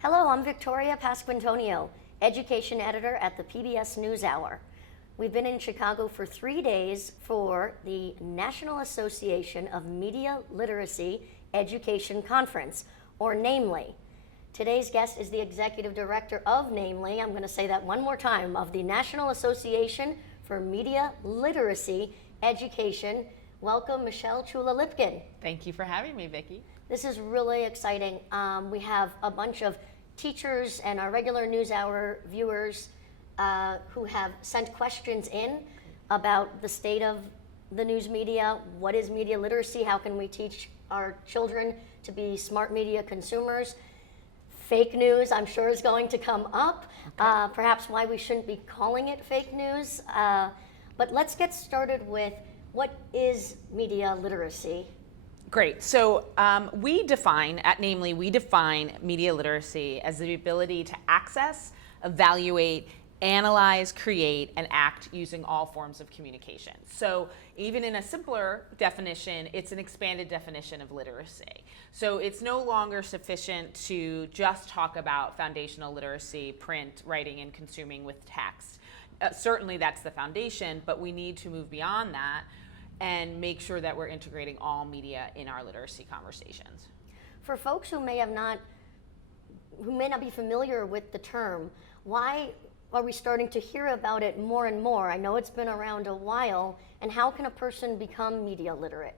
Hello, I'm Victoria Pasquantonio, Education Editor at the PBS NewsHour. We've been in Chicago for 3 days for the National Association of Media Literacy Education Conference, or NAMLE. Today's guest is the Executive Director of NAMLE, I'm going to say that one more time, of the National Association for Media Literacy Education. Welcome, Ciulla Lipkin. Thank you for having me, Vicki. This is really exciting. We have a bunch of teachers and our regular NewsHour viewers who have sent questions in about the state of the news media. What is media literacy? How can we teach our children to be smart media consumers? Fake news, I'm sure, is going to come up. Okay. Perhaps why we shouldn't be calling it fake news. But let's get started with what is media literacy? Great. So we define media literacy as the ability to access, evaluate, analyze, create, and act using all forms of communication. So even in a simpler definition, it's an expanded definition of literacy. So it's no longer sufficient to just talk about foundational literacy, print, writing, and consuming with text. Certainly that's the foundation, but we need to move beyond that and make sure that we're integrating all media in our literacy conversations. For folks who may not be familiar with the term, why are we starting to hear about it more and more? I know it's been around a while, and how can a person become media literate?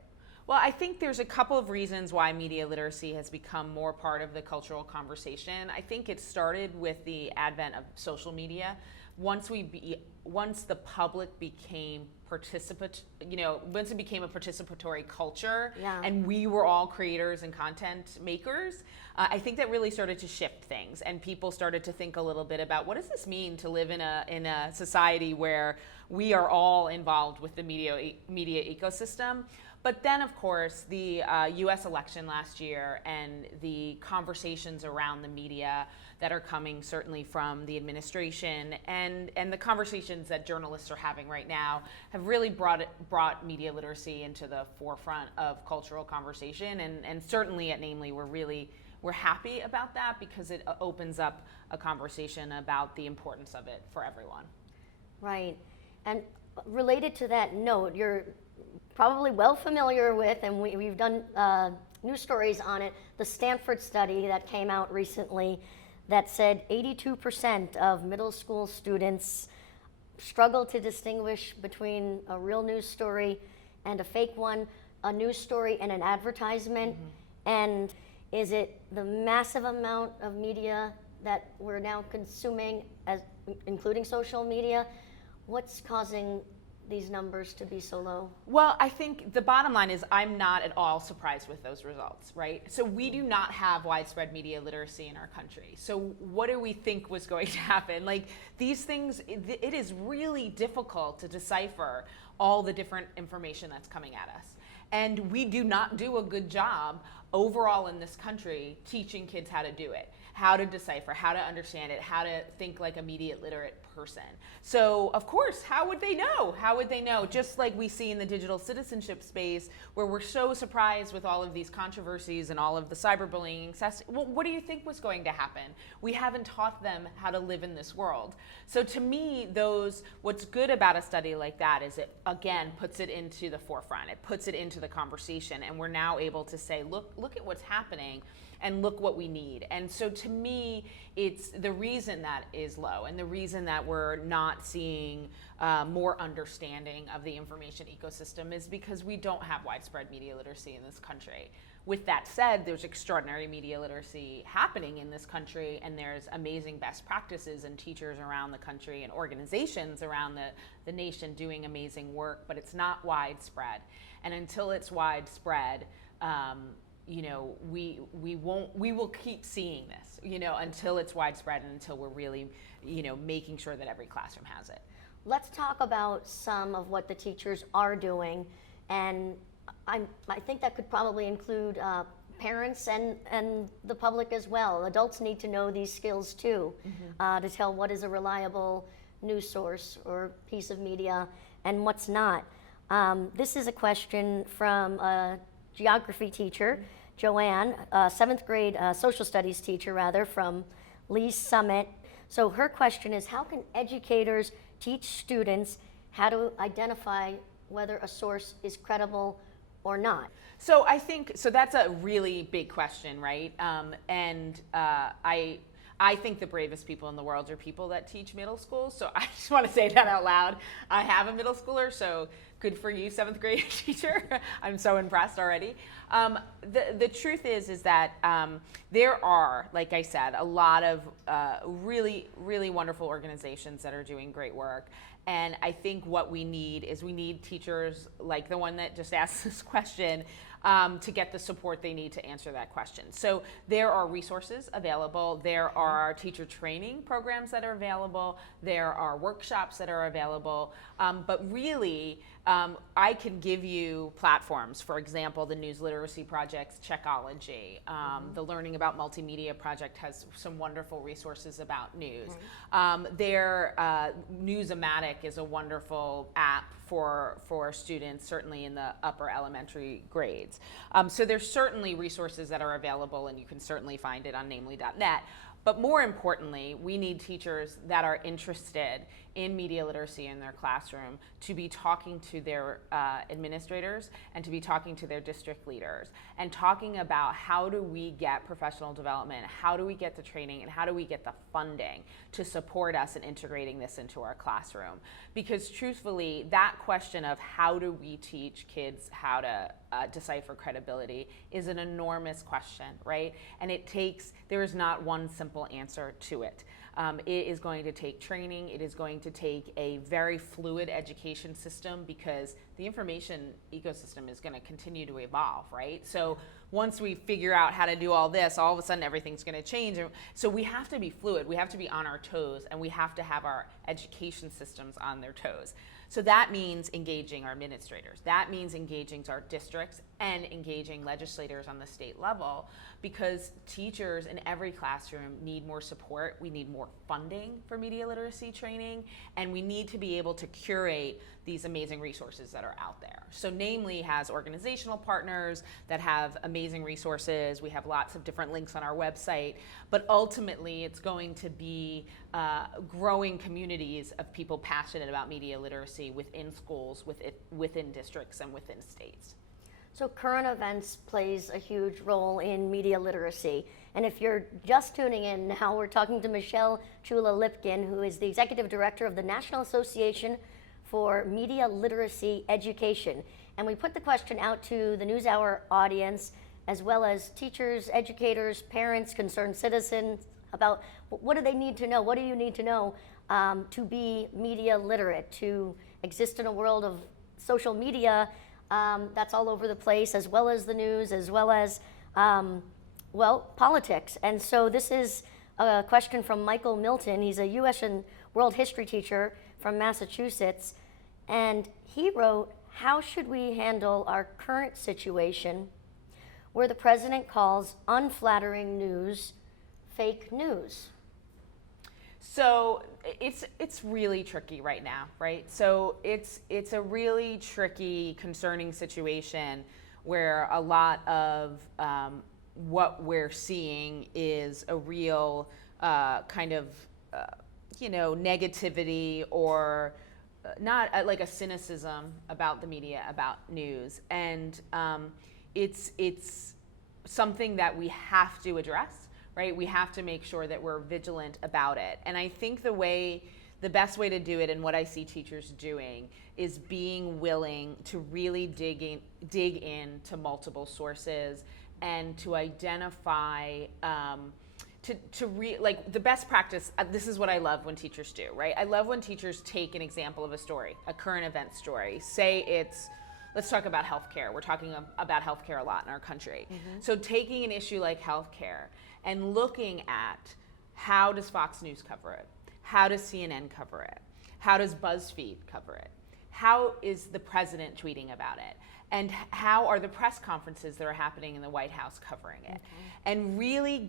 Well, I think there's a couple of reasons why media literacy has become more part of the cultural conversation. I think it started with the advent of social media. Once the public became once it became a participatory culture, and we were all creators and content makers, I think that really started to shift things, and people started to think a little bit about what does this mean to live in a society where we are all involved with the media ecosystem. But then, of course, the U.S. election last year and the conversations around the media that are coming certainly from the administration and the conversations that journalists are having right now have really brought media literacy into the forefront of cultural conversation. And certainly at NAMLE, we're happy about that because it opens up a conversation about the importance of it for everyone. Right. And related to that note, you're probably well familiar with, and we've done news stories on it, the Stanford study that came out recently that said 82% of middle school students struggle to distinguish between a real news story and a fake one, a news story and an advertisement. Mm-hmm. And is it the massive amount of media that we're now consuming, including social media? What's causing these numbers to be so low? Well, I think the bottom line is I'm not at all surprised with those results, right? So we do not have widespread media literacy in our country. So what do we think was going to happen? Like these things, it is really difficult to decipher all the different information that's coming at us. And we do not do a good job overall in this country teaching kids how to do it, how to decipher, how to understand it, how to think like a media literate person. So of course, how would they know? How would they know? Just like we see in the digital citizenship space where we're so surprised with all of these controversies and all of the cyberbullying. Well, what do you think was going to happen? We haven't taught them how to live in this world. So to me, what's good about a study like that is it, again, puts it into the forefront. It puts it into the conversation, and we're now able to say, look at what's happening and look what we need. And so to me, it's the reason that is low and the reason that we're not seeing more understanding of the information ecosystem is because we don't have widespread media literacy in this country. With that said, there's extraordinary media literacy happening in this country, and there's amazing best practices and teachers around the country and organizations around the nation doing amazing work, but it's not widespread. And until it's widespread, we will keep seeing this, until it's widespread and until we're really, making sure that every classroom has it. Let's talk about some of what the teachers are doing, and I think that could probably include parents and the public as well. Adults need to know these skills too, mm-hmm. To tell what is a reliable news source or piece of media and what's not. This is a question from a geography teacher, Joanne, a 7th grade social studies teacher rather, from Lee's Summit. So her question is, how can educators teach students how to identify whether a source is credible or not? So I think, so that's a really big question, right? I think the bravest people in the world are people that teach middle school. So I just want to say that out loud. I have a middle schooler, so good for you, 7th grade teacher. I'm so impressed already. The truth is that there are, like I said, a lot of really, really wonderful organizations that are doing great work. And I think what we need is we need teachers like the one that just asked this question to get the support they need to answer that question. So there are resources available. There are teacher training programs that are available. There are workshops that are available. But really, I can give you platforms. For example, the News Literacy Project's Checkology. The Learning About Multimedia Project has some wonderful resources about news. Their Newsomatic is a wonderful app for students, certainly in the upper elementary grades. So there's certainly resources that are available, and you can certainly find it on namle.net. But more importantly, we need teachers that are interested in media literacy in their classroom to be talking to their administrators and to be talking to their district leaders and talking about how do we get professional development, how do we get the training, and how do we get the funding to support us in integrating this into our classroom. Because truthfully, that question of how do we teach kids how to decipher credibility is an enormous question, right? And there is not one simple answer to it. It is going to take training. It is going to take a very fluid education system because the information ecosystem is going to continue to evolve, right? So once we figure out how to do all this, all of a sudden everything's going to change. So we have to be fluid. We have to be on our toes, and we have to have our education systems on their toes. So that means engaging our administrators. That means engaging our districts and engaging legislators on the state level, because teachers in every classroom need more support. We need more funding for media literacy training, and we need to be able to curate these amazing resources that are out there. So NAMLE has organizational partners that have amazing resources. We have lots of different links on our website, but ultimately it's going to be growing communities of people passionate about media literacy within schools, within districts, and within states. So current events plays a huge role in media literacy. And if you're just tuning in now, we're talking to Ciulla Lipkin, who is the Executive Director of the National Association for Media Literacy Education. And we put the question out to the NewsHour audience, as well as teachers, educators, parents, concerned citizens, about what do they need to know? What do you need to know to be media literate, to exist in a world of social media that's all over the place, as well as the news, as well as, politics. And so this is a question from Michael Milton. He's a U.S. and world history teacher from Massachusetts. And he wrote, how should we handle our current situation where the president calls unflattering news fake news? So it's really tricky right now, right? So it's a really tricky, concerning situation where a lot of what we're seeing is a real kind of negativity, or not like a cynicism about the media, about news, and it's something that we have to address. Right? We have to make sure that we're vigilant about it. And I think the best way to do it, and what I see teachers doing, is being willing to really dig into multiple sources and to identify, like the best practice. This is what I love when teachers do, right? I love when teachers take an example of a story, a current event story. Say let's talk about healthcare. We're talking about healthcare a lot in our country. Mm-hmm. So taking an issue like healthcare and looking at how does Fox News cover it? How does CNN cover it? How does BuzzFeed cover it? How is the president tweeting about it? And how are the press conferences that are happening in the White House covering it? Okay. And really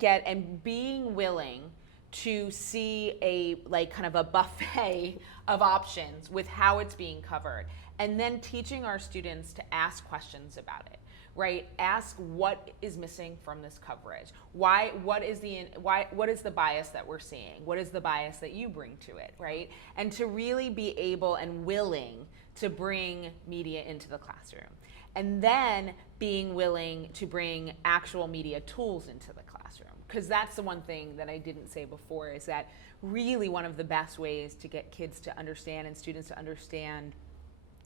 being willing to see a kind of a buffet of options with how it's being covered, and then teaching our students to ask questions about it, right? Ask what is missing from this coverage. What is the bias that we're seeing? What is the bias that you bring to it, right? And to really be able and willing to bring media into the classroom. And then being willing to bring actual media tools into the classroom. Because that's the one thing that I didn't say before, is that really one of the best ways to get kids to understand and students to understand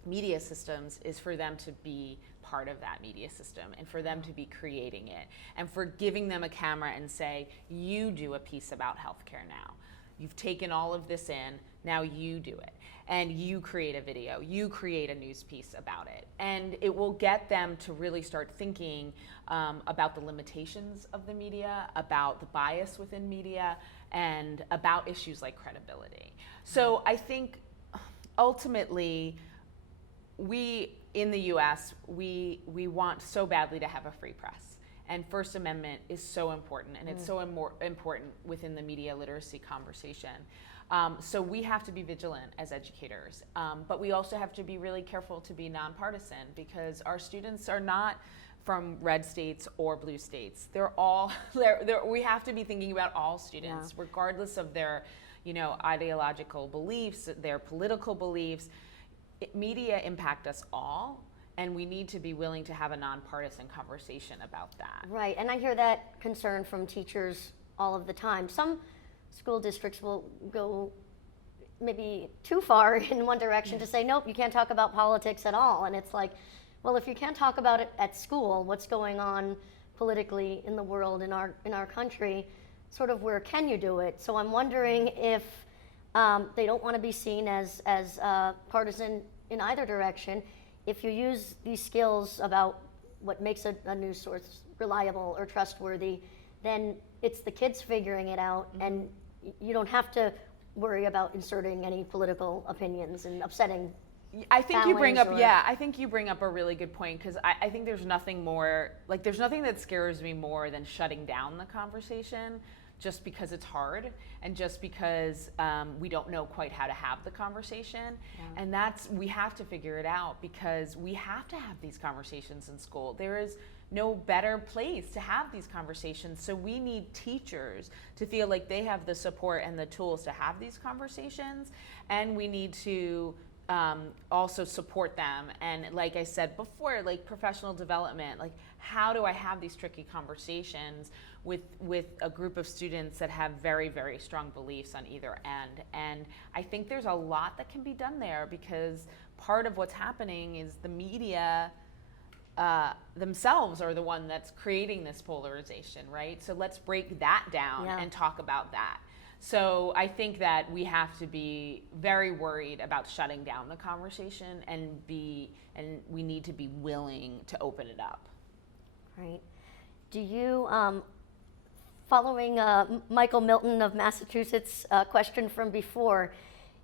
media systems is for them to be part of that media system and for them to be creating it and for giving them a camera and say, you do a piece about healthcare now. You've taken all of this in, now you do it. And you create a video, you create a news piece about it. And it will get them to really start thinking about the limitations of the media, about the bias within media, and about issues like credibility. So I think ultimately, we in the US, we want so badly to have a free press. And First Amendment is so important, and it's so important within the media literacy conversation. So we have to be vigilant as educators, but we also have to be really careful to be nonpartisan, because our students are not from red states or blue states. They're all, we have to be thinking about all students, regardless of their, ideological beliefs, their political beliefs. Media impact us all, and we need to be willing to have a nonpartisan conversation about that. Right, and I hear that concern from teachers all of the time. Some school districts will go maybe too far in one direction to say, nope, you can't talk about politics at all. And it's like, well, if you can't talk about it at school, what's going on politically in the world, in our country, sort of where can you do it? So I'm wondering if they don't want to be seen as partisan in either direction. If you use these skills about what makes a news source reliable or trustworthy, then it's the kids figuring it out, and you don't have to worry about inserting any political opinions and upsetting. I think you bring up, I think you bring up a really good point, because I think there's nothing more, there's nothing that scares me more than shutting down the conversation just because it's hard and just because we don't know quite how to have the conversation. And we have to figure it out, because we have to have these conversations in school. There is no better place to have these conversations. So we need teachers to feel like they have the support and the tools to have these conversations, and we need to also support them. And like I said before, professional development, how do I have these tricky conversations with a group of students that have very, very strong beliefs on either end? And I think there's a lot that can be done there, because part of what's happening is the media themselves are the one that's creating this polarization, right? So let's break that down and talk about that. So I think that we have to be very worried about shutting down the conversation, and we need to be willing to open it up. Right. Do you, following Michael Milton of Massachusetts' question from before,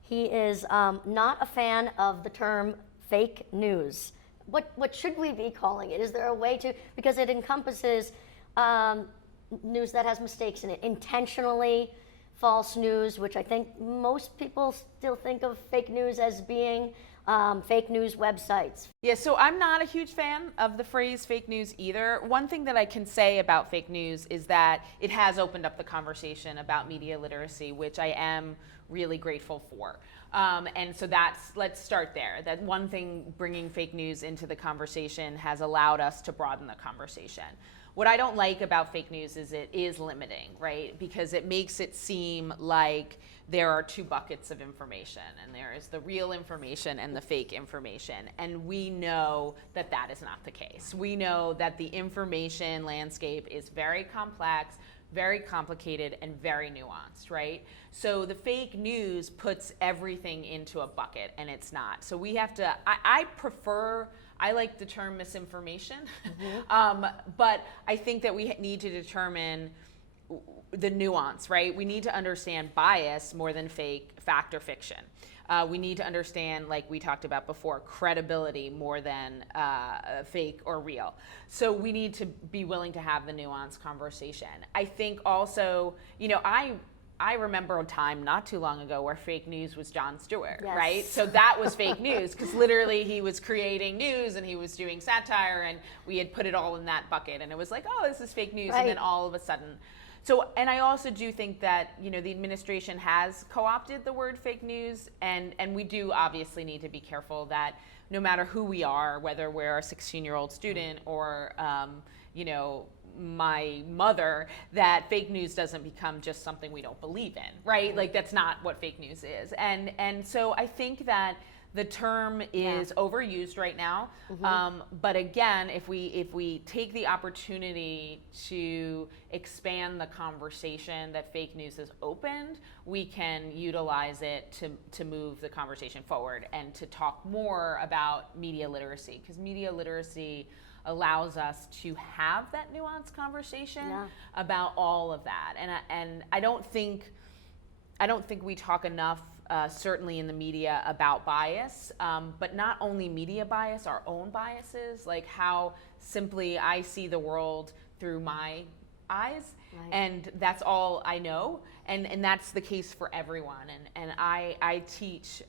he is not a fan of the term fake news. What should we be calling it? Is there a way to, because it encompasses news that has mistakes in it, intentionally false news, which I think most people still think of fake news as being fake news websites. Yeah, so I'm not a huge fan of the phrase fake news either. One thing that I can say about fake news is that it has opened up the conversation about media literacy, which I am really grateful for. And so let's start there. That one thing, bringing fake news into the conversation, has allowed us to broaden the conversation. What I don't like about fake news is it is limiting, right? Because it makes it seem like there are two buckets of information, and there is the real information and the fake information. And we know that that is not the case. We know that the information landscape is very complex, very complicated, and very nuanced, right? So the fake news puts everything into a bucket, and it's not. So we have to, I like the term misinformation, but I think that we need to determine the nuance, right? We need to understand bias more than fact or fiction. We need to understand, like we talked about before, credibility more than fake or real. So we need to be willing to have the nuanced conversation. I think also, I remember a time not too long ago where fake news was Jon Stewart, Yes. right? So that was fake news because literally he was creating news and he was doing satire, and we had put it all in that bucket, and it was like, oh, this is fake news, Right. and then all of a sudden. So, and I also do think that, the administration has co-opted the word fake news, and we do obviously need to be careful that no matter who we are, whether we're a 16-year-old student or, my mother, that fake news doesn't become just something we don't believe in, right? Like that's not what fake news is. And so I think that the term is overused right now. But again, if we take the opportunity to expand the conversation that fake news has opened, we can utilize it to move the conversation forward and to talk more about media literacy, because media literacy allows us to have that nuanced conversation about all of that. And I don't think we talk enough, certainly in the media, about bias, but not only media bias, our own biases, like how simply I see the world through my eyes, and that's all I know, and that's the case for everyone. And I teach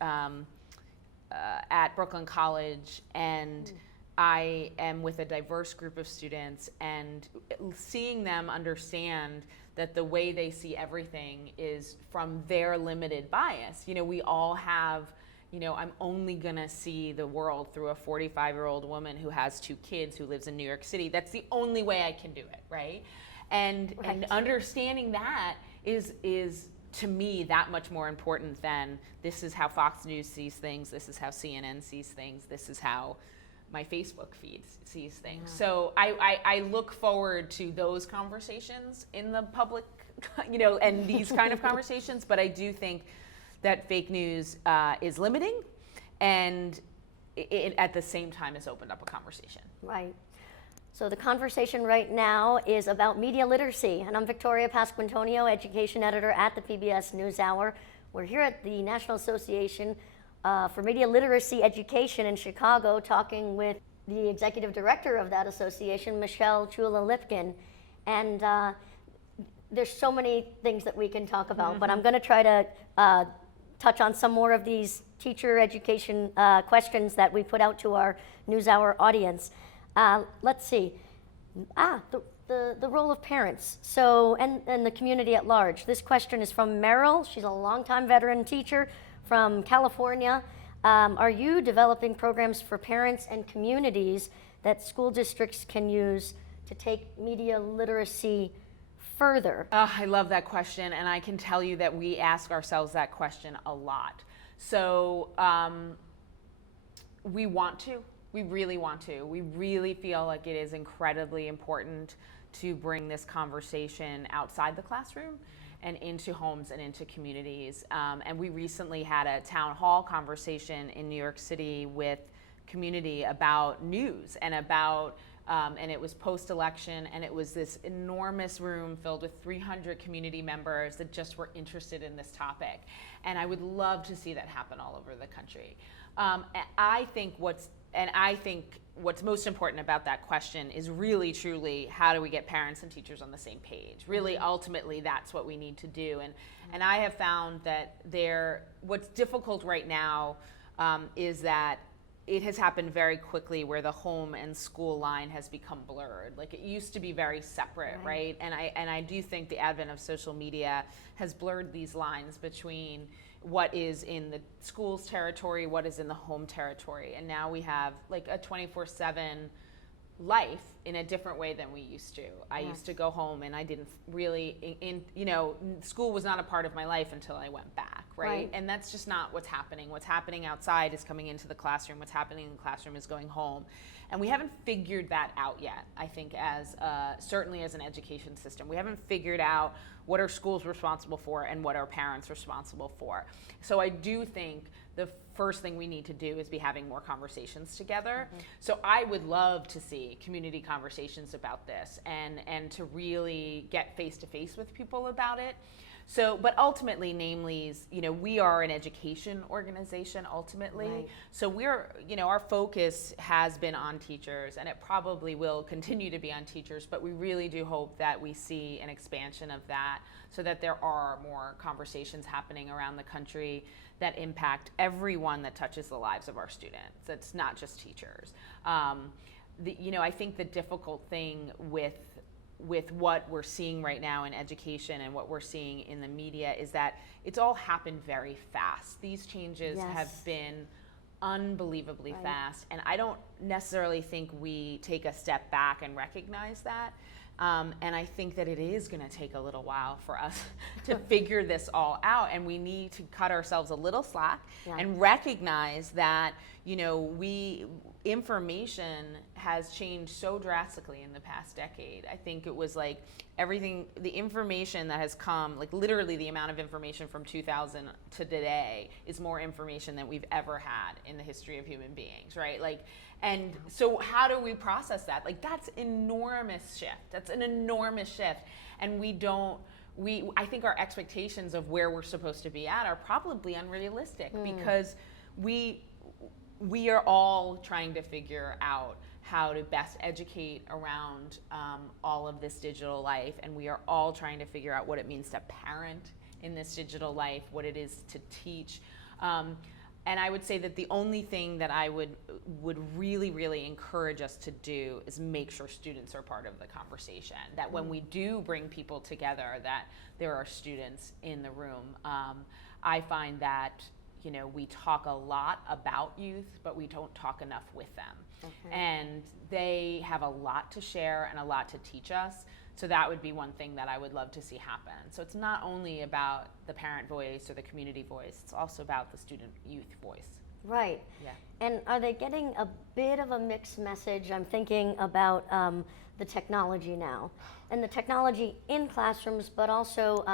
at Brooklyn College, and I am with a diverse group of students, and seeing them understand that the way they see everything is from their limited bias. We all have, I'm only gonna see the world through a 45-year-old woman who has 2 kids who lives in New York City. That's the only way I can do it, right? And understanding that is to me that much more important than this is how Fox News sees things, this is how CNN sees things, this is how my Facebook feed sees things. So I look forward to those conversations in the public, and these kind of conversations, but I do think that fake news is limiting, and it at the same time has opened up a conversation. Right. So the conversation right now is about media literacy, and I'm Victoria Pasquantonio, Education Editor at the PBS NewsHour. We're here at the National Association for Media Literacy Education in Chicago, talking with the executive director of that association, Ciulla Lipkin. And there's so many things that we can talk about, but I'm going to try to touch on some more of these teacher education questions that we put out to our NewsHour audience. Let's see. The role of parents, and the community at large. This question is from Merrill. She's a longtime veteran teacher from California. Are you developing programs for parents and communities that school districts can use to take media literacy further? I love that question, and I can tell you that we ask ourselves that question a lot. So we want to. We really want to. We really feel like it is incredibly important to bring this conversation outside the classroom and into homes and into communities. And we recently had a town hall conversation in New York City with community about news and about, and it was post-election, and it was this enormous room filled with 300 community members that just were interested in this topic. And I would love to see that happen all over the country. I think what's most important about that question is really truly how do we get parents and teachers on the same page. Really, ultimately, that's what we need to do. And I have found that what's difficult right now is that it has happened very quickly where the home and school line has become blurred. Like it used to be very separate, right? And I do think the advent of social media has blurred these lines between what is in the school's territory, what is in the home territory. And now we have like a 24/7 life in a different way than we used to. I used to go home and I didn't really, school was not a part of my life until I went back, right? And that's just not what's happening. What's happening outside is coming into the classroom. What's happening in the classroom is going home. And we haven't figured that out yet, I think, certainly as an education system. We haven't figured out what are schools responsible for and what are parents responsible for. So I do think the first thing we need to do is be having more conversations together. So I would love to see community conversations about this and to really get face to face with people about it. So, but ultimately, NAMLE's, we are an education organization ultimately. Right. So we're, our focus has been on teachers, and it probably will continue to be on teachers, but we really do hope that we see an expansion of that so that there are more conversations happening around the country that impact everyone that touches the lives of our students. It's not just teachers. I think the difficult thing with what we're seeing right now in education and what we're seeing in the media is that it's all happened very fast. These changes Yes. have been unbelievably Right. fast, and I don't necessarily think we take a step back and recognize that. And I think that it is going to take a little while for us to figure this all out, and we need to cut ourselves a little slack Yeah. and recognize that information has changed so drastically in the past decade. I think it was like everything, the information that has come, like literally the amount of information from 2000 to today is more information than we've ever had in the history of human beings, right? And so how do we process that? Like, that's enormous shift. That's an enormous shift. And I think our expectations of where we're supposed to be at are probably unrealistic because we are all trying to figure out how to best educate around all of this digital life, and we are all trying to figure out what it means to parent in this digital life, what it is to teach. And I would say that the only thing that I would really, really encourage us to do is make sure students are part of the conversation. That when we do bring people together, that there are students in the room. I find that we talk a lot about youth, but we don't talk enough with them. Okay. And they have a lot to share and a lot to teach us. So that would be one thing that I would love to see happen. So it's not only about the parent voice or the community voice, it's also about the student youth voice. Right. Yeah. And are they getting a bit of a mixed message? I'm thinking about the technology now, and the technology in classrooms, but also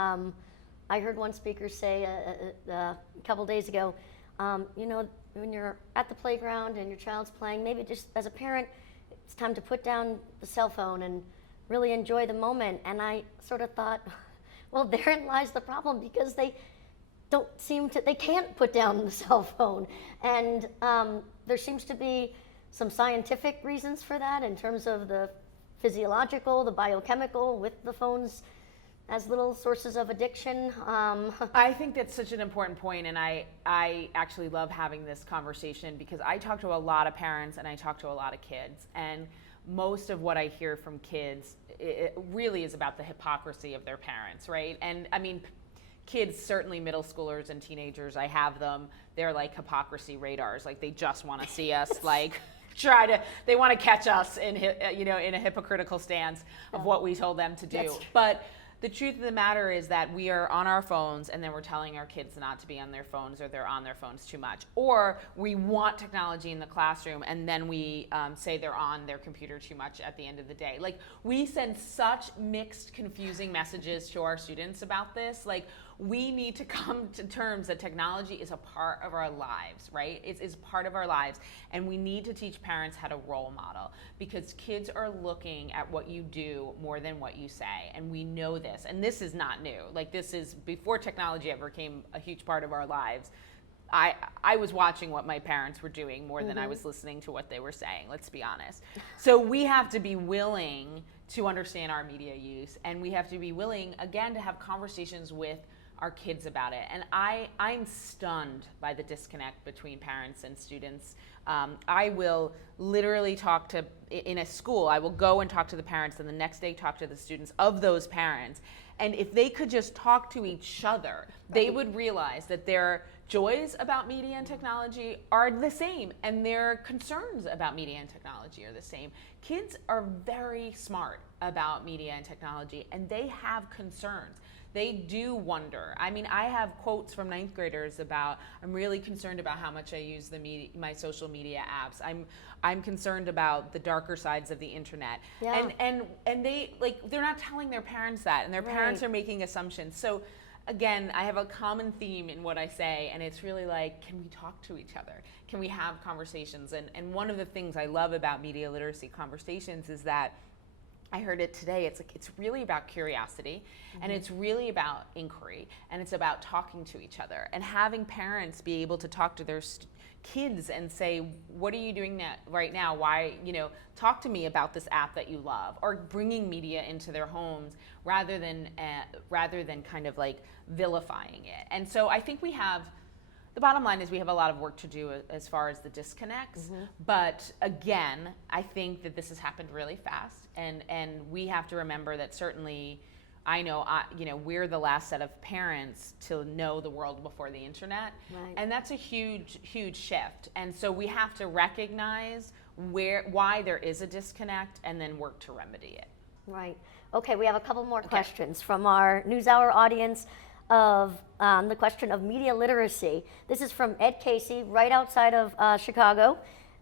I heard one speaker say a couple days ago, when you're at the playground and your child's playing, maybe just as a parent, it's time to put down the cell phone and really enjoy the moment. And I sort of thought, well, therein lies the problem, because they can't put down the cell phone. And there seems to be some scientific reasons for that in terms of the physiological, the biochemical with the phones as little sources of addiction. I think that's such an important point, and I actually love having this conversation because I talk to a lot of parents and I talk to a lot of kids, and most of what I hear from kids, it really is about the hypocrisy of their parents, right? And I mean, kids, certainly middle schoolers and teenagers, I have them, they're like hypocrisy radars. Like, they just want to see us like they want to catch us in a hypocritical stance of what we told them to do. But the truth of the matter is that we are on our phones, and then we're telling our kids not to be on their phones, or they're on their phones too much. Or we want technology in the classroom, and then we say they're on their computer too much at the end of the day. Like, we send such mixed, confusing messages to our students about this. Like, we need to come to terms that technology is a part of our lives, right? It is part of our lives, and we need to teach parents how to role model, because kids are looking at what you do more than what you say, and we know this, and this is not new. Like, this is before technology ever became a huge part of our lives. I was watching what my parents were doing more than I was listening to what they were saying, let's be honest. So we have to be willing to understand our media use, and we have to be willing, again, to have conversations with our kids about it. And I'm stunned by the disconnect between parents and students. I will literally talk to, in a school, I will go and talk to the parents, and the next day talk to the students of those parents. And if they could just talk to each other, they would realize that their joys about media and technology are the same, and their concerns about media and technology are the same. Kids are very smart about media and technology, and they have concerns. They do wonder. I mean, I have quotes from ninth graders about, I'm really concerned about how much I use my social media apps. I'm concerned about the darker sides of the internet. Yeah. And they're not telling their parents that, and their parents are making assumptions. So again, I have a common theme in what I say, and it's really like, can we talk to each other? Can we have conversations? And one of the things I love about media literacy conversations is that I heard it today. It's like it's really about curiosity, and it's really about inquiry, and it's about talking to each other and having parents be able to talk to their kids and say, "What are you doing right now? Why, talk to me about this app that you love," or bringing media into their homes rather than kind of like vilifying it. And so I think the bottom line is we have a lot of work to do as far as the disconnects. But again, I think that this has happened really fast, and we have to remember that certainly, I know, we're the last set of parents to know the world before the internet, Right. and that's a huge, huge shift. And so we have to recognize why there is a disconnect, and then work to remedy it. Right. Okay, we have a couple more questions from our NewsHour audience of the question of media literacy. This is from Ed Casey, right outside of Chicago,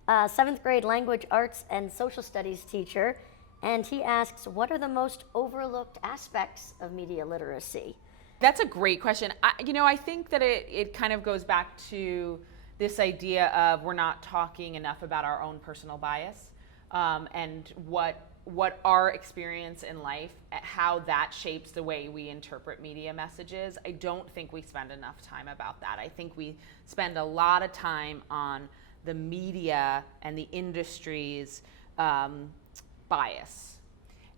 7th grade language arts and social studies teacher. And he asks, what are the most overlooked aspects of media literacy? That's a great question. I think that it kind of goes back to this idea of we're not talking enough about our own personal bias, and what our experience in life, how that shapes the way we interpret media messages. I don't think we spend enough time about that. I think we spend a lot of time on the media and the industry's bias.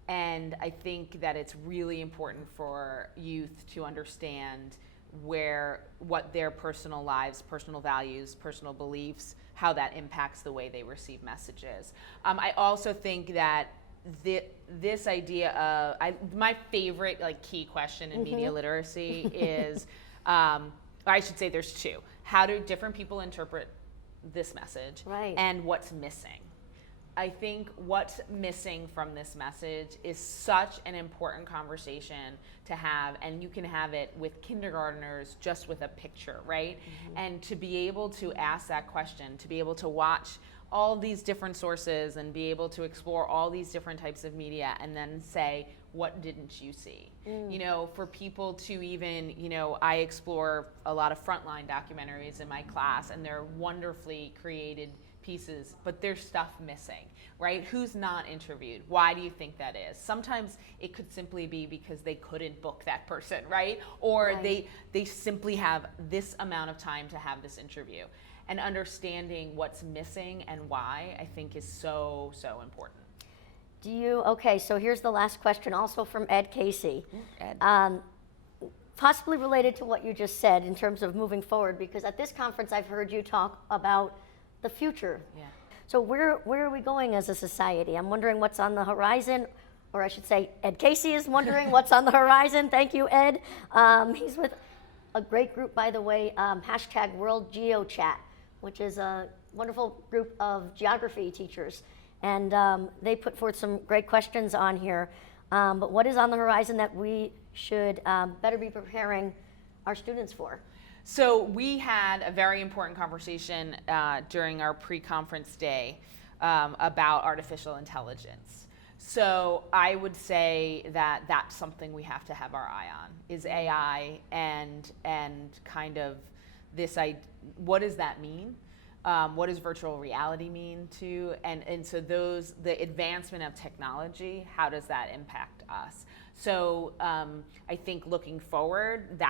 And I think that it's really important for youth to understand what their personal lives, personal values, personal beliefs, how that impacts the way they receive messages. I also think that this idea of my favorite key question in media literacy is, I should say there's two. How do different people interpret this message? Right. And what's missing? I think what's missing from this message is such an important conversation to have, and you can have it with kindergartners just with a picture, right? And to be able to ask that question, to be able to watch all these different sources and be able to explore all these different types of media and then say, what didn't you see? For people to even, I explore a lot of frontline documentaries in my class, and they're wonderfully created pieces, but there's stuff missing, right? Who's not interviewed? Why do you think that is? Sometimes it could simply be because they couldn't book that person, right? Or they simply have this amount of time to have this interview. And understanding what's missing and why, I think, is so, so important. Okay, so here's the last question, also from Ed Casey. Ed. Possibly related to what you just said in terms of moving forward, because at this conference I've heard you talk about the future. Yeah. So where are we going as a society? I'm wondering what's on the horizon, or I should say Ed Casey is wondering what's on the horizon. Thank you, Ed. He's with a great group, by the way, #WorldGeoChat, which is a wonderful group of geography teachers. And they put forth some great questions on here. But what is on the horizon that we should better be preparing our students for? So we had a very important conversation during our pre-conference day about artificial intelligence. So I would say that that's something we have to have our eye on, is AI and kind of this idea, what does that mean? What does virtual reality mean to, and so the advancement of technology, how does that impact us? So I think looking forward,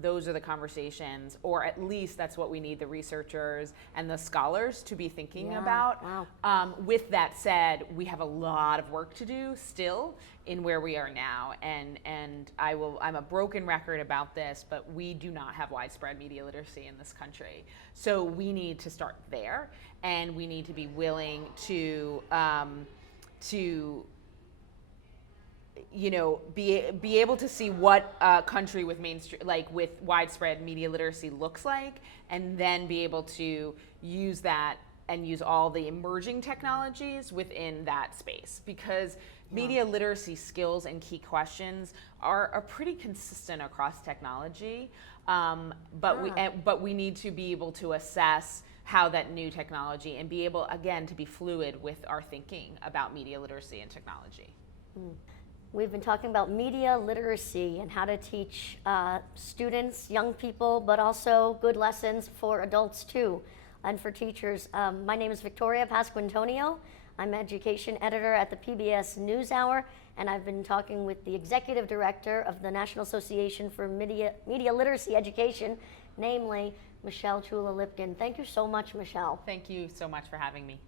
those are the conversations, or at least that's what we need the researchers and the scholars to be thinking about. Wow. With that said, we have a lot of work to do still in where we are now, and I'm a broken record about this, but we do not have widespread media literacy in this country. So we need to start there, and we need to be willing to be able to see what a country with with widespread media literacy looks like, and then be able to use that and use all the emerging technologies within that space, because media literacy skills and key questions are pretty consistent across technology, but we need to be able to assess how that new technology, and be able, again, to be fluid with our thinking about media literacy and technology. We've been talking about media literacy and how to teach students, young people, but also good lessons for adults too, and for teachers. My name is Victoria Pasquantonio. I'm education editor at the PBS NewsHour, and I've been talking with the executive director of the National Association for Media Literacy Education, namely Ciulla Lipkin. Thank you so much, Michelle. Thank you so much for having me.